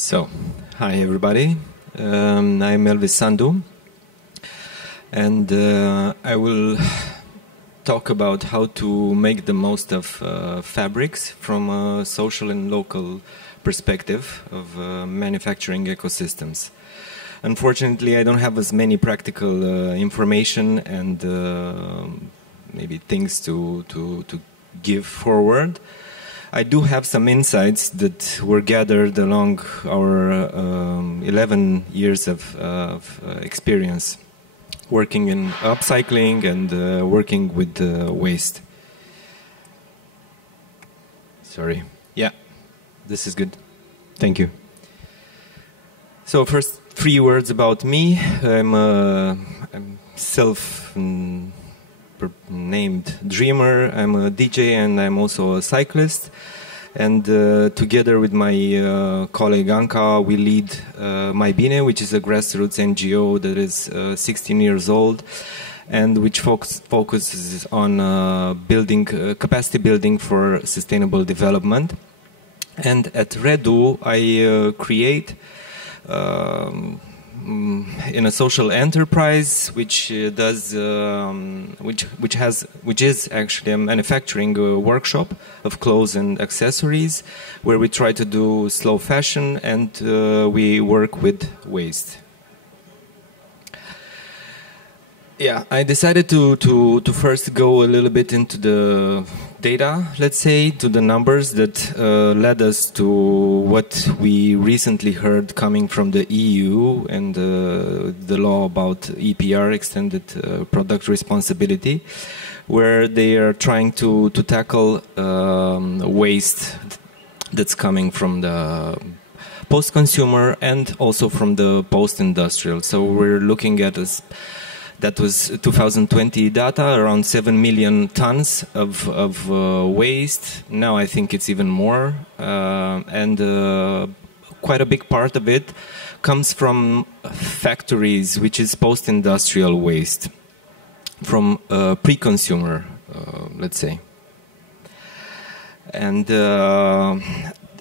So, hi everybody. I'm Elvis Sandu, and I will talk about how to make the most of fabrics from a social and local perspective of manufacturing ecosystems. Unfortunately, I don't have as many practical information and maybe things to give forward. I do have some insights that were gathered along our 11 years of experience working in upcycling and working with waste. Sorry. Yeah, this is good. Thank you. So first, 3 words about me. I'm self-named dreamer. I'm a DJ and I'm also a cyclist. And together with my colleague Anka, we lead MyBine, which is a grassroots NGO that is 16 years old and which focuses on capacity building for sustainable development. And at Redu, I create in a social enterprise, which is actually a manufacturing workshop of clothes and accessories, where we try to do slow fashion and we work with waste. Yeah, I decided to first go a little bit into the data, let's say, to the numbers that led us to what we recently heard coming from the EU and the law about EPR, Extended Product Responsibility, where they are trying to tackle waste that's coming from the post-consumer and also from the post-industrial. So we're looking at that was 2020 data, around 7 million tons of waste. Now I think it's even more. And quite a big part of it comes from factories, which is post-industrial waste, from pre-consumer, let's say. And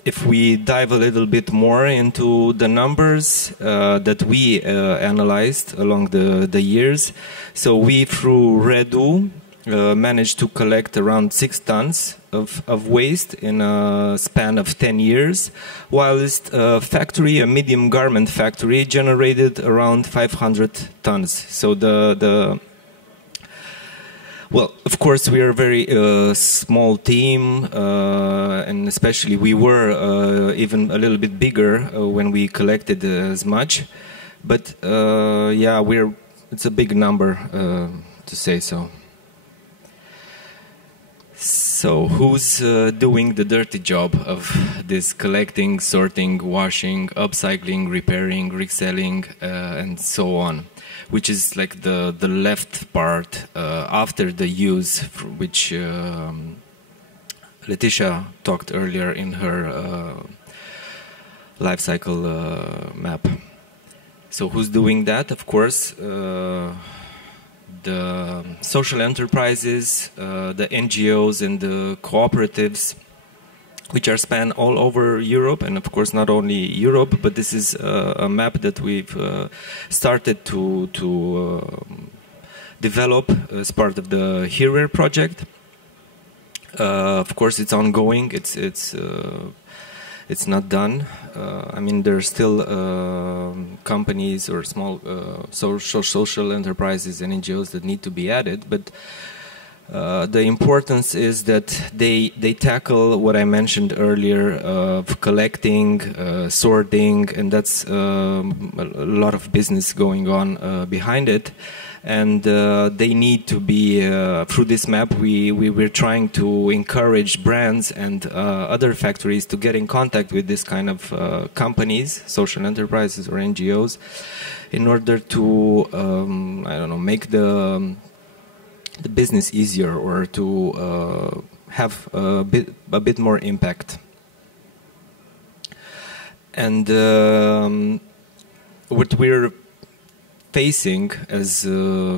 if we dive a little bit more into the numbers that we analyzed along the years, so we, through Redu, managed to collect around 6 tons of waste in a span of 10 years, whilst a factory, a medium garment factory, generated around 500 tons. So well, of course, we are a very small team, and especially we were even a little bit bigger when we collected as much. But yeah, it's a big number to say so. So who's doing the dirty job of this collecting, sorting, washing, upcycling, repairing, reselling, and so on? Which is like the left part after the use, which Letitia talked earlier in her life cycle map. So who's doing that? Of course, the social enterprises, the NGOs and the cooperatives, which are span all over Europe, and of course not only Europe, but this is a map that we've started to develop as part of the HERER project. Of course, it's ongoing. It's not done. I mean, there are still companies or small social enterprises and NGOs that need to be added, but the importance is that they tackle what I mentioned earlier of collecting, sorting, and that's a lot of business going on behind it. And they need to be, through this map, we're trying to encourage brands and other factories to get in contact with this kind of companies, social enterprises or NGOs, in order to, I don't know, make the business easier or to have a bit more impact. And what we're facing as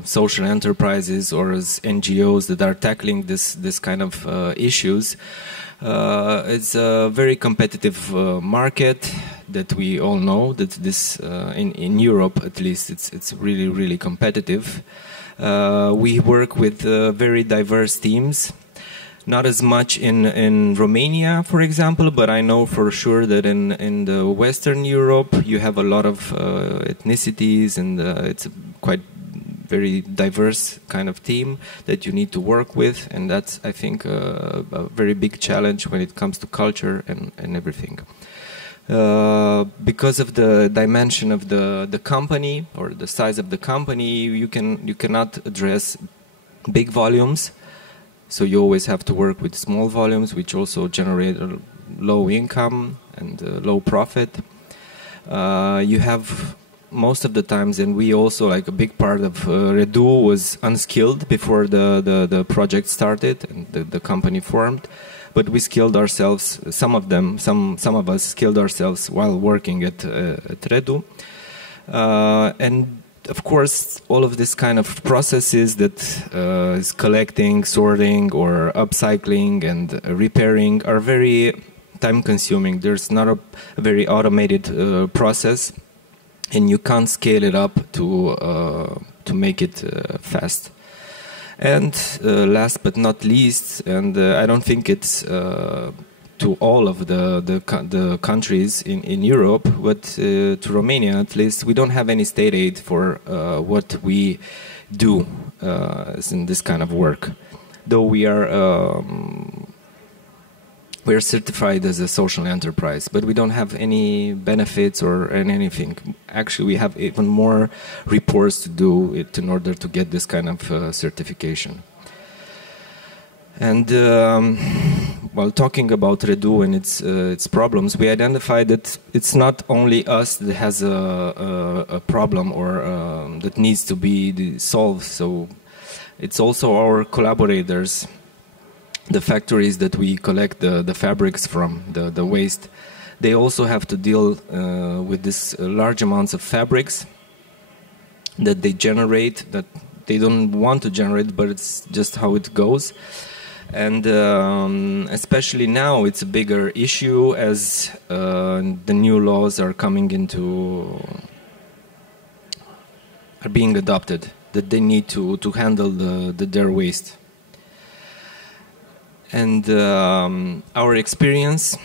social enterprises or as NGOs that are tackling this kind of issues. It's a very competitive market that we all know that this in Europe at least it's really competitive. We work with very diverse teams. Not as much in Romania, for example, but I know for sure that in the Western Europe you have a lot of ethnicities, and it's a quite very diverse kind of team that you need to work with, and that's, I think, a very big challenge when it comes to culture and everything. Because of the dimension of the company or the size of the company, you cannot address big volumes. So you always have to work with small volumes, which also generate a low income and low profit. You have most of the times, and we also, like a big part of Redu was unskilled before the project started and the company formed. But we skilled ourselves. Some of us skilled ourselves while working at Redu, and of course, all of this kind of processes that is collecting, sorting, or upcycling and repairing are very time-consuming. There's not a very automated process, and you can't scale it up to make it fast. And last but not least, and I don't think it's to all of the countries in Europe, but to Romania at least, we don't have any state aid for what we do in this kind of work. Though we are certified as a social enterprise, but we don't have any benefits or anything. Actually, we have even more reports to do in order to get this kind of certification. And while talking about Redu and its problems, we identified that it's not only us that has a problem or that needs to be solved. So it's also our collaborators, the factories that we collect the fabrics from, the waste. They also have to deal with this large amounts of fabrics that they generate, that they don't want to generate, but it's just how it goes. And especially now it's a bigger issue as the new laws are being adopted, that they need to handle their waste. And our experience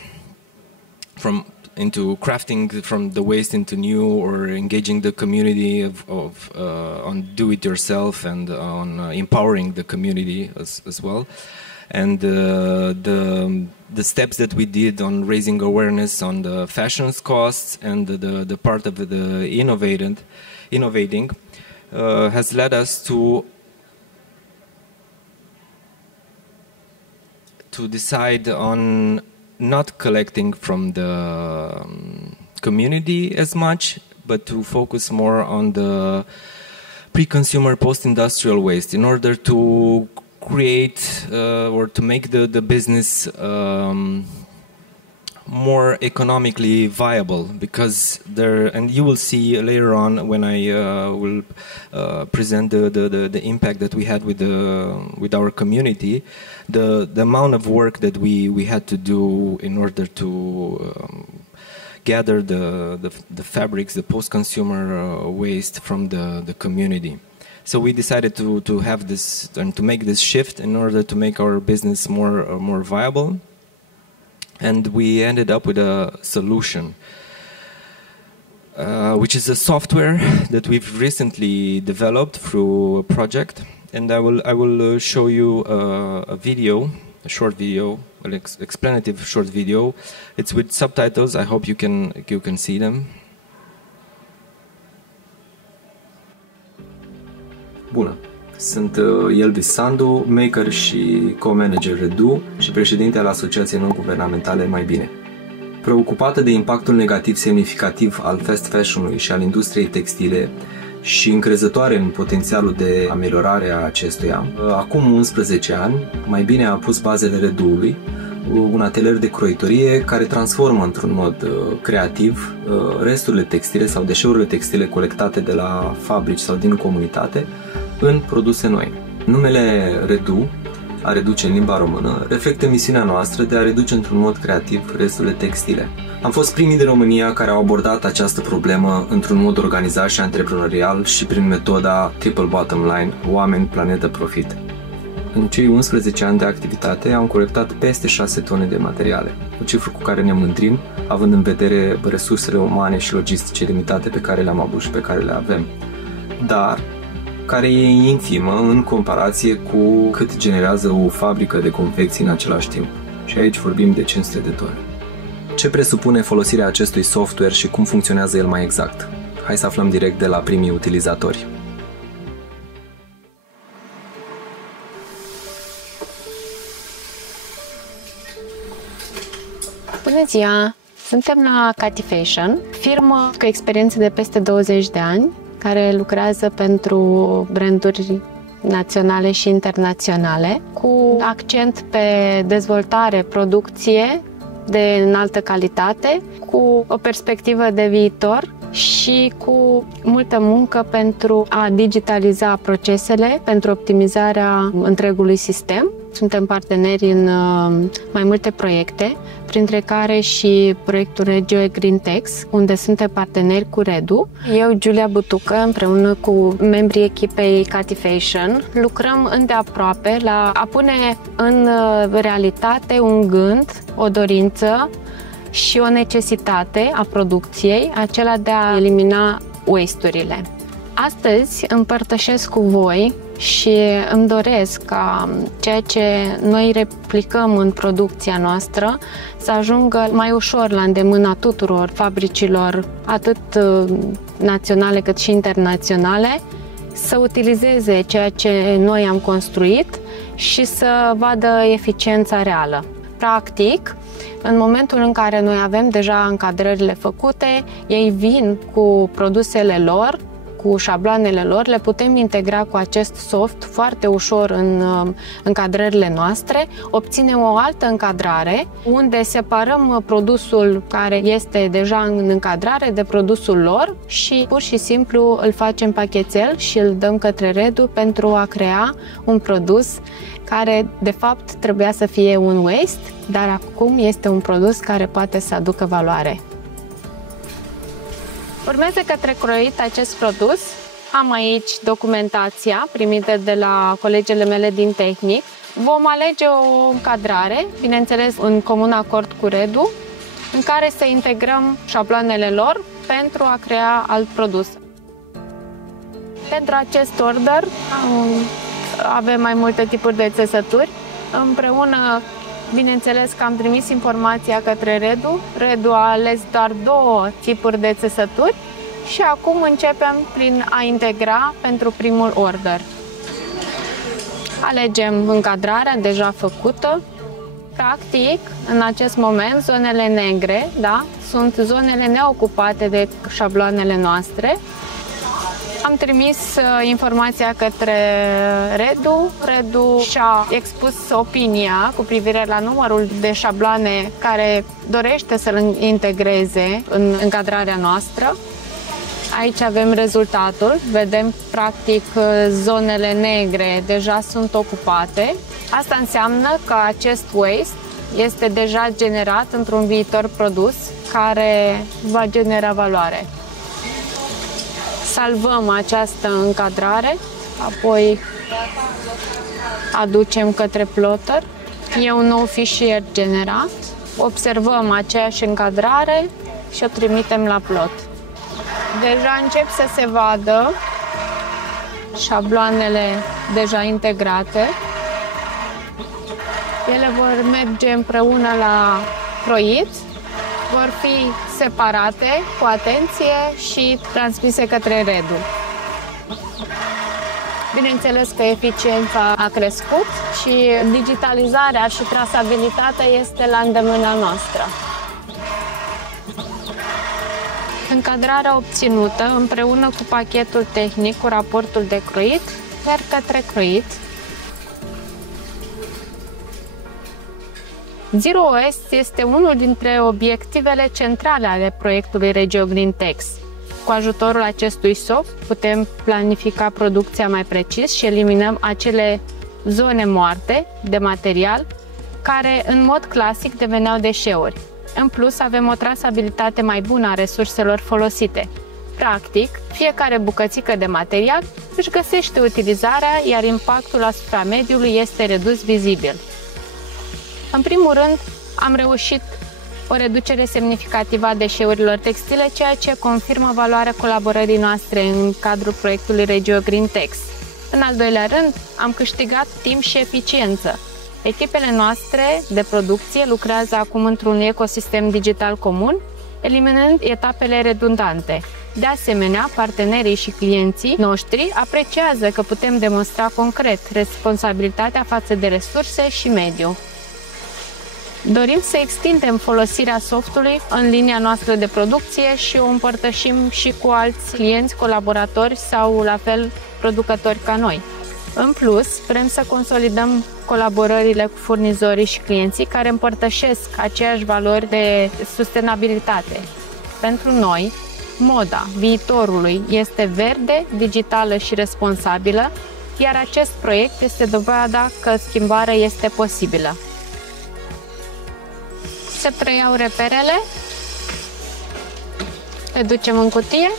into crafting from the waste into new, or engaging the community on do-it-yourself and on empowering the community as well. And the steps that we did on raising awareness on the fashion's costs and the part of the innovating has led us to decide on not collecting from the community as much, but to focus more on the pre-consumer post-industrial waste in order to create or to make the business more economically viable, because and you will see later on when I will present the impact that we had with our community, the amount of work that we had to do in order to gather the fabrics, the post-consumer waste from the community. So we decided to have this and to make this shift in order to make our business more viable. And we ended up with a solution, which is a software that we've recently developed through a project. And I will show you a video, a short video, an explanative short video. It's with subtitles. I hope you can see them. Bună! Sunt Elvis Sandu, maker și co-manager Redu și președinte al Asociației Non-Guvernamentale Mai Bine. Preocupată de impactul negativ semnificativ al fast fashion-ului și al industriei textile și încrezătoare în potențialul de ameliorare a acestuia, acum 11 ani, Mai Bine a pus bazele Redu-ului, un atelier de croitorie care transformă într-un mod creativ resturile textile sau deșeurile textile colectate de la fabrici sau din comunitate în produse noi. Numele Redu, a reduce în limba română, reflectă misiunea noastră de a reduce într-un mod creativ resturile textile. Am fost primii din România care au abordat această problemă într-un mod organizat și antreprenorial și prin metoda Triple Bottom Line, oameni, planetă, profit. În cei 11 ani de activitate am colectat peste 6 tone de materiale, o cifră cu care ne mândrim, având în vedere resursele umane și logistice limitate pe care le-am avut și pe care le avem, dar care e infimă în comparație cu cât generează o fabrică de confecții în același timp. Și aici vorbim de 500 de tone. Ce presupune folosirea acestui software și cum funcționează el mai exact? Hai să aflăm direct de la primii utilizatori. Bună ziua! Suntem la Catifation, firmă cu experiență de peste 20 de ani, care lucrează pentru branduri naționale și internaționale, cu accent pe dezvoltare, producție de înaltă calitate, cu o perspectivă de viitor și cu multă muncă pentru a digitaliza procesele, pentru optimizarea întregului sistem. Suntem parteneri în mai multe proiecte, printre care și proiectul Regio Greentex, unde suntem parteneri cu Redu. Eu, Giulia Butucă, împreună cu membrii echipei Catifation, lucrăm îndeaproape la a pune în realitate un gând, o dorință și o necesitate a producției, acela de a elimina waste-urile. Astăzi împărtășesc cu voi și îmi doresc ca ceea ce noi replicăm în producția noastră să ajungă mai ușor la îndemâna tuturor fabricilor, atât naționale cât și internaționale, să utilizeze ceea ce noi am construit și să vadă eficiența reală. Practic, în momentul în care noi avem deja încadrările făcute, ei vin cu produsele lor, cu șabloanele lor, le putem integra cu acest soft foarte ușor în încadrările noastre, obținem o altă încadrare unde separăm produsul care este deja în încadrare de produsul lor și pur și simplu îl facem pachetel și îl dăm către Redu pentru a crea un produs care de fapt trebuia să fie un waste, dar acum este un produs care poate să aducă valoare. Urmează către croit acest produs. Am aici documentația primită de la colegele mele din tehnic. Vom alege o încadrare, bineînțeles în comun acord cu Redu, în care să integrăm șabloanele lor pentru a crea alt produs. Pentru acest order avem mai multe tipuri de țesături. Împreună, bineînțeles că am trimis informația către Redu. Redu a ales doar 2 tipuri de țesături și acum începem prin a integra pentru primul order. Alegem încadrarea deja făcută. Practic, în acest moment, zonele negre, da, sunt zonele neocupate de șabloanele noastre. Am trimis informația către Redu. Redu și-a expus opinia cu privire la numărul de șabloane care dorește să-l integreze în încadrarea noastră. Aici avem rezultatul. Vedem, practic, zonele negre deja sunt ocupate. Asta înseamnă că acest waste este deja generat într-un viitor produs care va genera valoare. Salvăm această încadrare, apoi aducem către plotter. E un nou fișier generat. Observăm aceeași încadrare și o trimitem la plot. Deja încep să se vadă șabloanele deja integrate. Ele vor merge împreună la croit, vor fi separate cu atenție și transmise către Redu. Bineînțeles că eficiența a crescut și digitalizarea și trasabilitatea este la îndemâna noastră. Încadrarea obținută împreună cu pachetul tehnic cu raportul de croit merg către croit. Zero Waste este unul dintre obiectivele centrale ale proiectului Regio GreenTex. Cu ajutorul acestui soft putem planifica producția mai precis și eliminăm acele zone moarte de material care în mod clasic deveneau deșeuri. În plus, avem o trasabilitate mai bună a resurselor folosite. Practic, fiecare bucățică de material își găsește utilizarea, iar impactul asupra mediului este redus vizibil. În primul rând, am reușit o reducere semnificativă a deșeurilor textile, ceea ce confirmă valoarea colaborării noastre în cadrul proiectului Regio GreenTex. În al doilea rând, am câștigat timp și eficiență. Echipele noastre de producție lucrează acum într-un ecosistem digital comun, eliminând etapele redundante. De asemenea, partenerii și clienții noștri apreciază că putem demonstra concret responsabilitatea față de resurse și mediu. Dorim să extindem folosirea softului în linia noastră de producție și o împărtășim și cu alți clienți, colaboratori sau, la fel, producători ca noi. În plus, vrem să consolidăm colaborările cu furnizorii și clienții care împărtășesc aceeași valori de sustenabilitate. Pentru noi, moda viitorului este verde, digitală și responsabilă, iar acest proiect este dovada că schimbarea este posibilă. Se preiau reperele, le ducem în cutie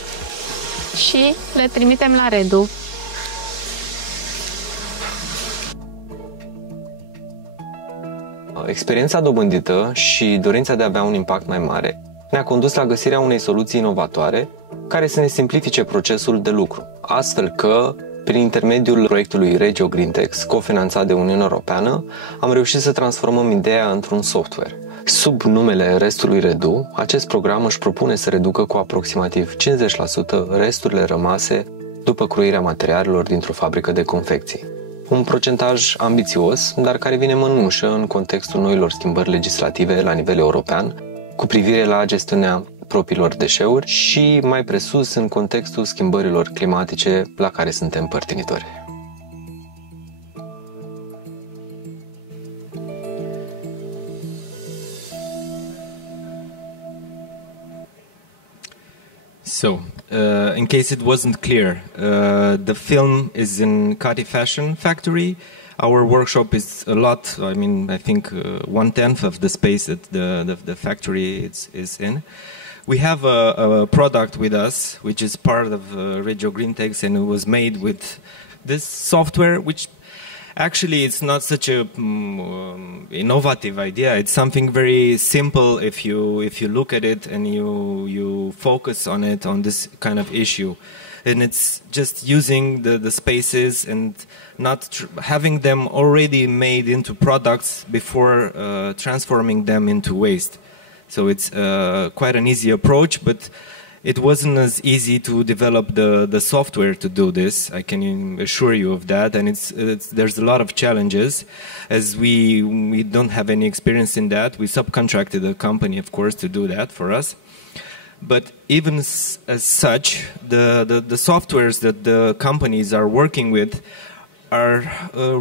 și le trimitem la Redu. Experiența dobândită și dorința de a avea un impact mai mare ne-a condus la găsirea unei soluții inovatoare care să ne simplifice procesul de lucru, astfel că, prin intermediul proiectului Regio GreenTex, cofinanțat de Uniunea Europeană, am reușit să transformăm ideea într-un software. Sub numele Restului Redu, acest program își propune să reducă cu aproximativ 50% resturile rămase după cruirea materialelor dintr-o fabrică de confecții. Un procentaj ambițios, dar care vine mănușă în contextul noilor schimbări legislative la nivel european cu privire la gestiunea propriilor deșeuri și, mai presus, în contextul schimbărilor climatice la care suntem părtinitori. So, in case it wasn't clear, the film is in Kati Fashion Factory. Our workshop is a lot, I think 1/10 of the space that the factory is in. We have a product with us, which is part of Regio GreenTex, and it was made with this software, which actually it's not such a innovative idea. It's something very simple if you look at it and you focus on it, on this kind of issue. And it's just using the spaces and not having them already made into products before transforming them into waste. So it's quite an easy approach, but it wasn't as easy to develop the software to do this. I can assure you of that, and there's a lot of challenges, as we don't have any experience in that. We subcontracted a company, of course, to do that for us. But even as such, the softwares that the companies are working with are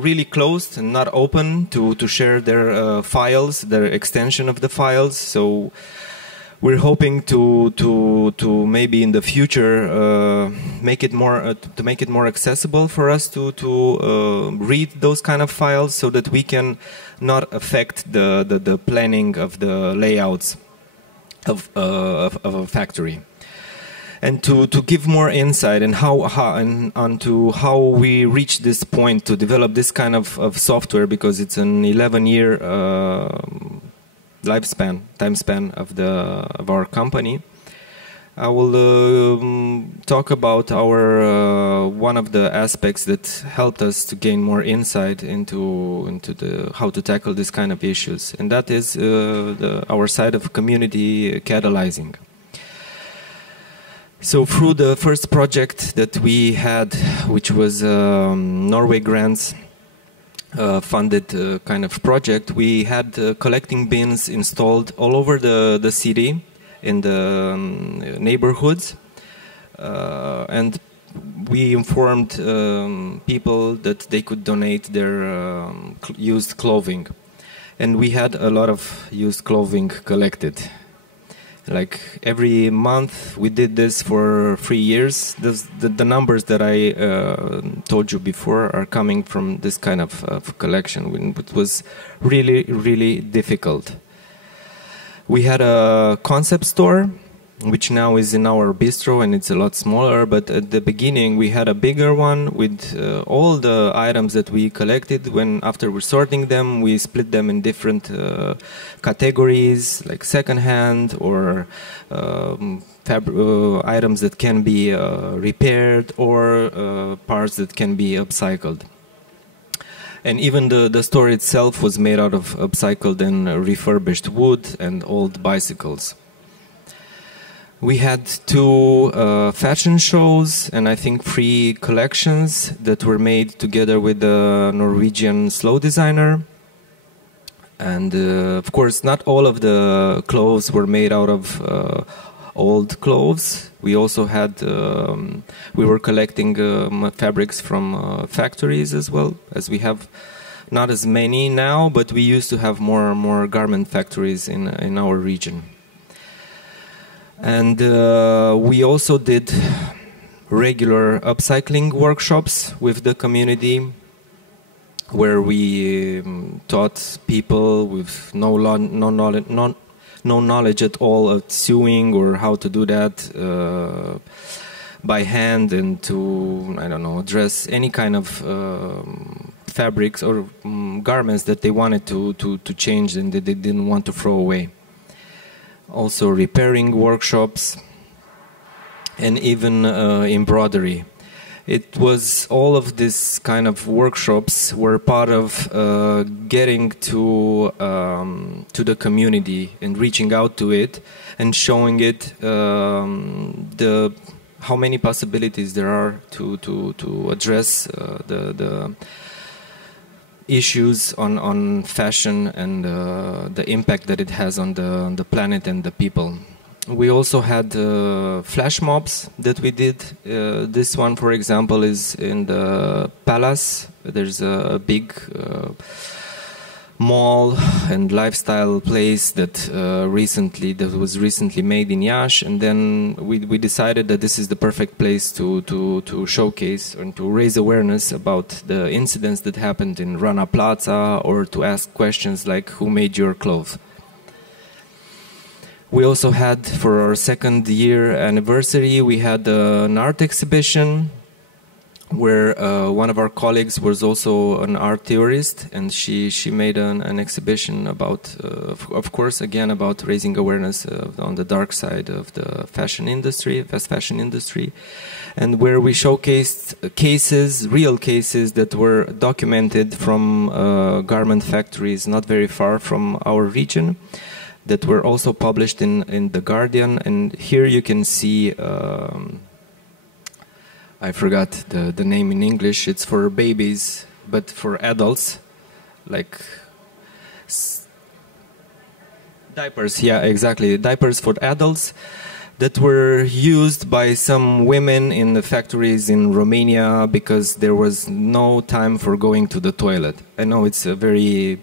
really closed and not open to share their files, their extension of the files. So we're hoping to maybe in the future make it more accessible for us to read those kind of files, so that we can not affect the planning of the layouts of a factory. And to give more insight and onto how we reached this point to develop this kind of software, because it's an 11-year time span of our company, I will talk about one of the aspects that helped us to gain more insight into how to tackle this kind of issues, and that is our side of community catalyzing. So through the first project that we had, which was Norway Grants funded kind of project, we had collecting bins installed all over the city, in the neighborhoods, and we informed people that they could donate their used clothing. And we had a lot of used clothing collected. Like every month, we did this for 3 years. The numbers that I told you before are coming from this kind of collection. It was really, really difficult. We had a concept store, which now is in our bistro, and it's a lot smaller. But at the beginning, we had a bigger one with all the items that we collected. After we're sorting them, we split them in different categories, like secondhand or items that can be repaired or parts that can be upcycled. And even the store itself was made out of upcycled and refurbished wood and old bicycles. We had 2 fashion shows and I think 3 collections that were made together with a Norwegian slow designer. And of course, not all of the clothes were made out of old clothes. We also had, we were collecting fabrics from factories as well, as we have not as many now, but we used to have more garment factories in our region. And we also did regular upcycling workshops with the community, where we taught people with no knowledge at all of sewing or how to do that by hand, and to, I don't know, dress any kind of fabrics or garments that they wanted to change and that they didn't want to throw away. Also repairing workshops, and even embroidery. It was all of this kind of workshops were part of getting to the community and reaching out to it and showing it how many possibilities there are to address the issues on fashion and the impact that it has on the planet and the people. We also had flash mobs that we did. This one, for example, is in the Palace. There's a big mall and lifestyle place that was recently made in Iași, and then we decided that this is the perfect place to showcase and to raise awareness about the incidents that happened in Rana Plaza, or to ask questions like, who made your clothes? We also had, for our 2nd year anniversary, we had an art exhibition where one of our colleagues was also an art theorist, and she made an exhibition about, of course, again, about raising awareness on the dark side of the fashion industry, fast fashion industry, and where we showcased cases, real cases that were documented from garment factories not very far from our region, that were also published in The Guardian. And here you can see, I forgot the name in English, it's for babies, but for adults, like diapers, yeah, exactly, diapers for adults that were used by some women in the factories in Romania because there was no time for going to the toilet. I know it's a very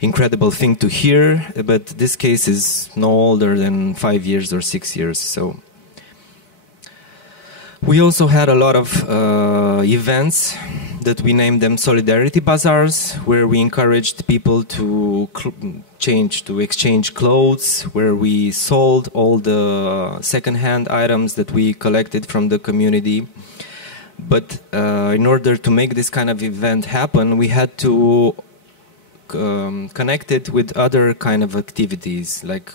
incredible thing to hear, but this case is no older than 5 years or 6 years, so. We also had a lot of events that we named them Solidarity Bazaars, where we encouraged people to exchange clothes, where we sold all the second-hand items that we collected from the community. But in order to make this kind of event happen, we had to connect it with other kind of activities, like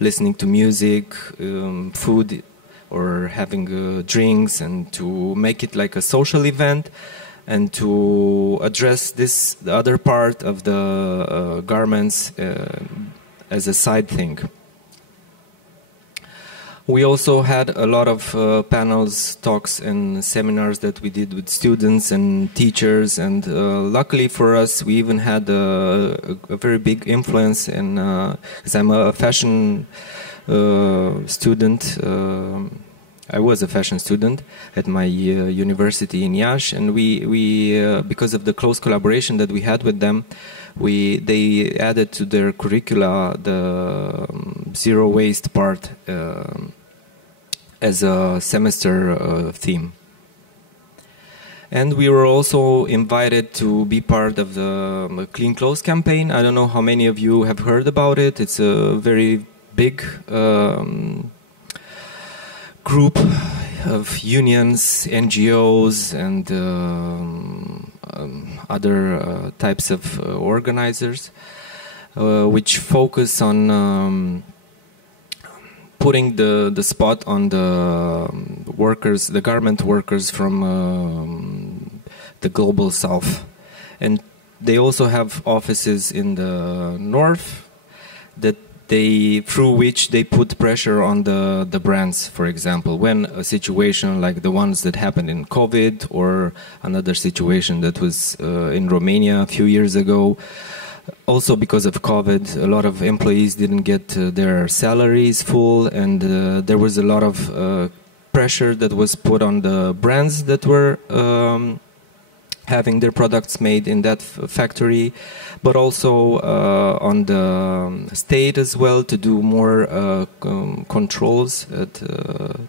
listening to music, food, or having drinks, and to make it like a social event, and to address the other part of the garments as a side thing. We also had a lot of panels, talks, and seminars that we did with students and teachers, and luckily for us, we even had a very big influence in, because I'm a fashion student I was a fashion student at my university in Iași, and we because of the close collaboration that we had with them, they added to their curricula the zero waste part as a semester theme. And we were also invited to be part of the Clean Clothes campaign. I don't know how many of you have heard about it. It's a very big group of unions, NGOs, and other types of organizers, which focus on putting the spot on the workers, the garment workers from the global south. And they also have offices in the north through which they put pressure on the brands, for example, when a situation like the ones that happened in COVID, or another situation that was in Romania a few years ago. Also because of COVID, a lot of employees didn't get their salaries full, and there was a lot of pressure that was put on the brands that were having their products made in that factory, but also on the state as well, to do more controls,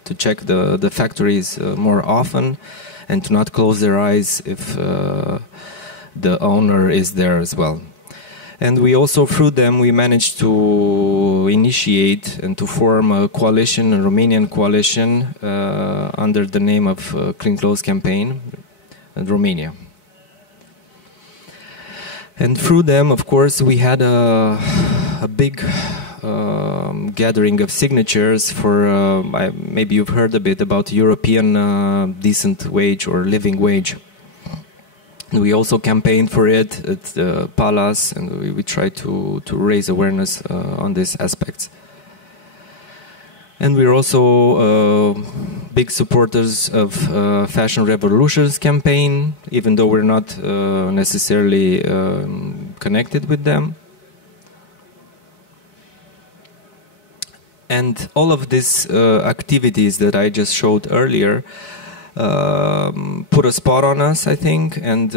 to check the factories more often, and to not close their eyes if the owner is there as well. And we also, through them, we managed to initiate and to form a coalition, a Romanian coalition, under the name of Clean Clothes Campaign in Romania. And through them, of course, we had a big gathering of signatures for, maybe you've heard a bit about European decent wage or living wage. We also campaigned for it at the Palace, and we tried to raise awareness on these aspects. And we're also big supporters of Fashion Revolutions campaign, even though we're not necessarily connected with them. And all of these activities that I just showed earlier put a spot on us, I think, and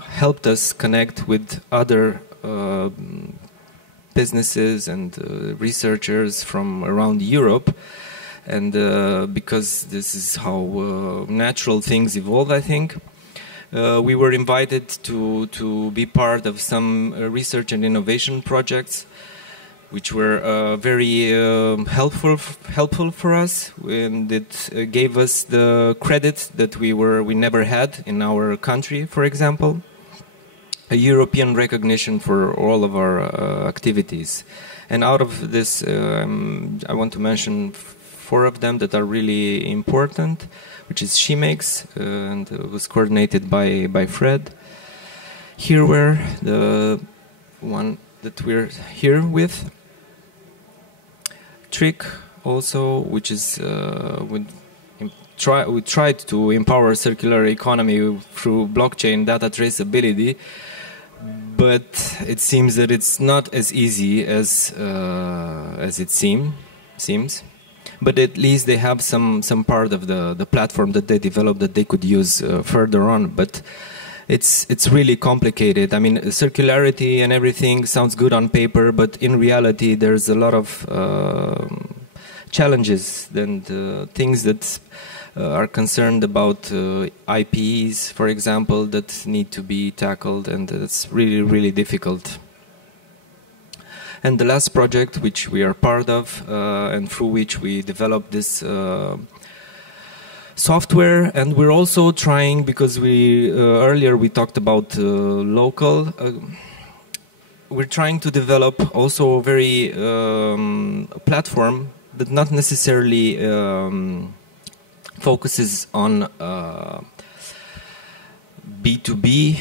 helped us connect with other businesses and researchers from around Europe. And because this is how natural things evolve, I think, we were invited to be part of some research and innovation projects, which were very helpful for us, and it gave us the credit that we never had in our country, for example, a European recognition for all of our activities. And out of this, I want to mention 4 of them that are really important, which is She Makes, and it was coordinated by Fred. Hereware, the one that we're here with. Trick also, which is we tried to empower circular economy through blockchain data traceability, but it seems that it's not as easy as it seems. But at least they have some part of the platform that they developed that they could use further on. But it's really complicated. I mean, circularity and everything sounds good on paper, but in reality there's a lot of challenges and things that are concerned about IPs, for example, that need to be tackled, and it's really, really difficult. And the last project, which we are part of, and through which we developed this software, and we're also trying, because we earlier we talked about local, we're trying to develop also a very platform that not necessarily focuses on B2B,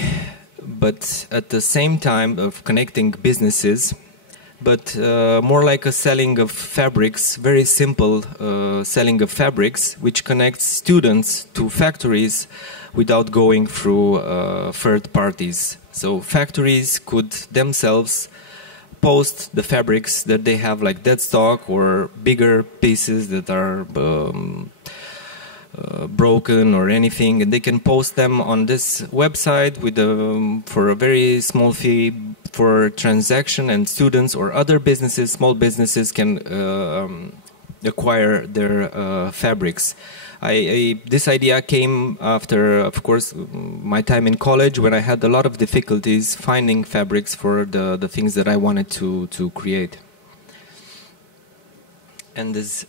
but at the same time of connecting businesses, but more like a selling of fabrics, very simple selling of fabrics, which connects students to factories without going through third parties. So factories could themselves post the fabrics that they have, like dead stock or bigger pieces that are broken or anything, and they can post them on this website with for a very small fee for transaction, and students or other businesses, small businesses, can acquire their fabrics. This idea came after, of course, my time in college, when I had a lot of difficulties finding fabrics for the things that I wanted to create. And as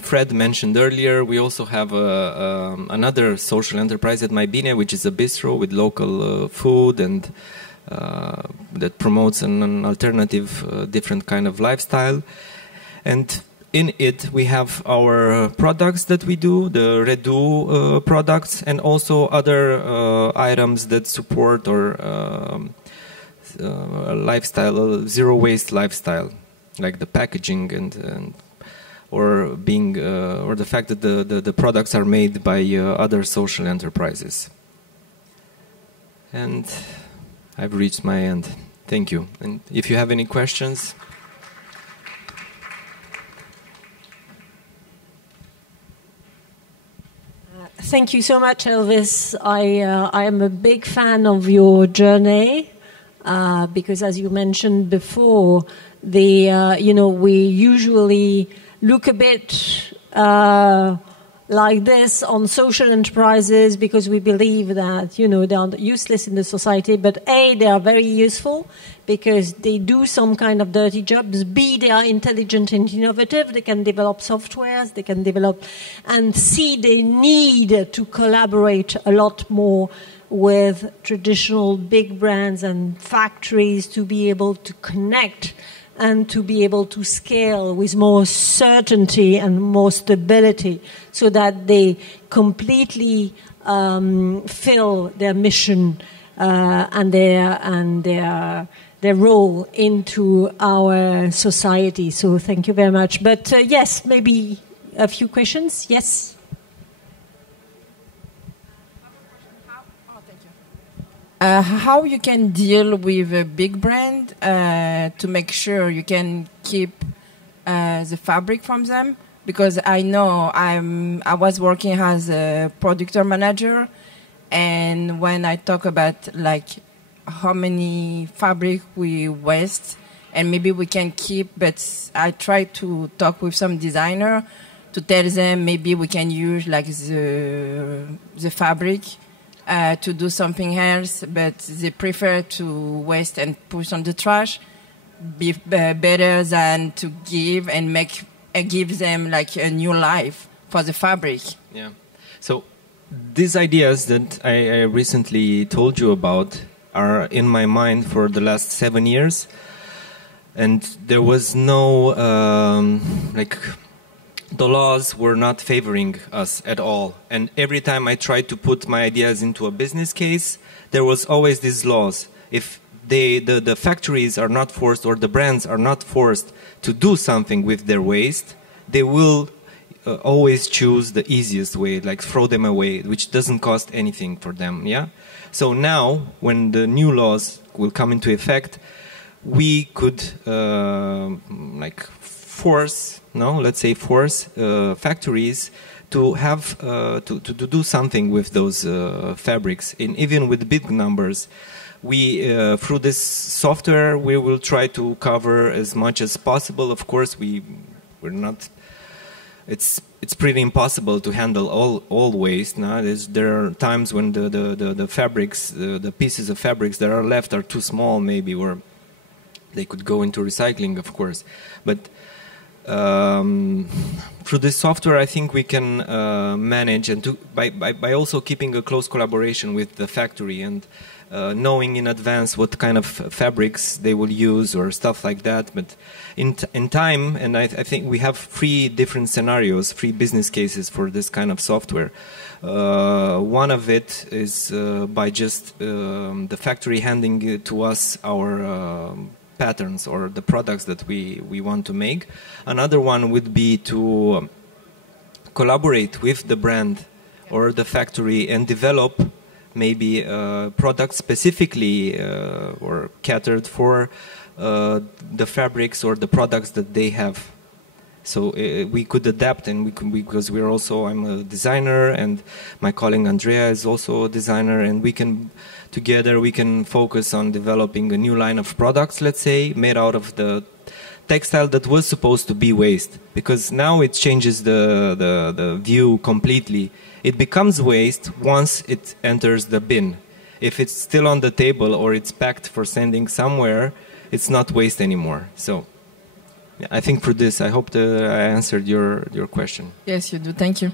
Fred mentioned earlier, we also have another social enterprise at MyBine, which is a bistro with local food and that promotes an alternative, different kind of lifestyle. And in it, we have our products that we do, the Redu products, and also other items that support our lifestyle, zero waste lifestyle, like the packaging or the fact that the products are made by other social enterprises. And I've reached my end. Thank you. And if you have any questions. Thank you so much, Elvis. I am a big fan of your journey because, as you mentioned before, we usually look a bit like this on social enterprises because we believe that, they are useless in the society. But A, they are very useful because they do some kind of dirty jobs. B, they are intelligent and innovative. They can develop softwares. They can develop. And C, they need to collaborate a lot more with traditional big brands and factories to be able to connect and to be able to scale with more certainty and more stability so that they completely fill their mission and their role into our society. So thank you very much. But yes, maybe a few questions. Yes? How you can deal with a big brand to make sure you can keep the fabric from them? Because I know I was working as a product manager, and when I talk about like how many fabric we waste and maybe we can keep, but I try to talk with some designer to tell them maybe we can use like the fabric to do something else, but they prefer to waste and push on the trash better than to give and give them like a new life for the fabric. Yeah. So these ideas that I recently told you about are in my mind for the last 7 years, and there was no the laws were not favoring us at all. And every time I tried to put my ideas into a business case, there was always these laws. If the factories are not forced, or the brands are not forced to do something with their waste, they will always choose the easiest way, like throw them away, which doesn't cost anything for them. Yeah. So now, when the new laws will come into effect, we could force factories to have to do something with those fabrics. And even with big numbers, we through this software we will try to cover as much as possible. Of course, we're not. It's pretty impossible to handle all waste. Now there are times when the fabrics, the pieces of fabrics that are left are too small, maybe, or they could go into recycling, of course, but. Through this software, I think we can manage, and by also keeping a close collaboration with the factory and knowing in advance what kind of fabrics they will use or stuff like that. But in time, and I think we have 3 different scenarios, 3 business cases for this kind of software. One of it is by just the factory handing to us our patterns or the products that we want to make. Another one would be to collaborate with the brand or the factory and develop maybe products specifically or catered for the fabrics or the products that they have. So we could adapt, and because we're also, I'm a designer, and my colleague Andrea is also a designer, and we can together we can focus on developing a new line of products, let's say, made out of the textile that was supposed to be waste. Because now it changes the view completely. It becomes waste once it enters the bin. If it's still on the table or it's packed for sending somewhere, it's not waste anymore. So I think for this, I hope that I answered your question. Yes, you do. Thank you.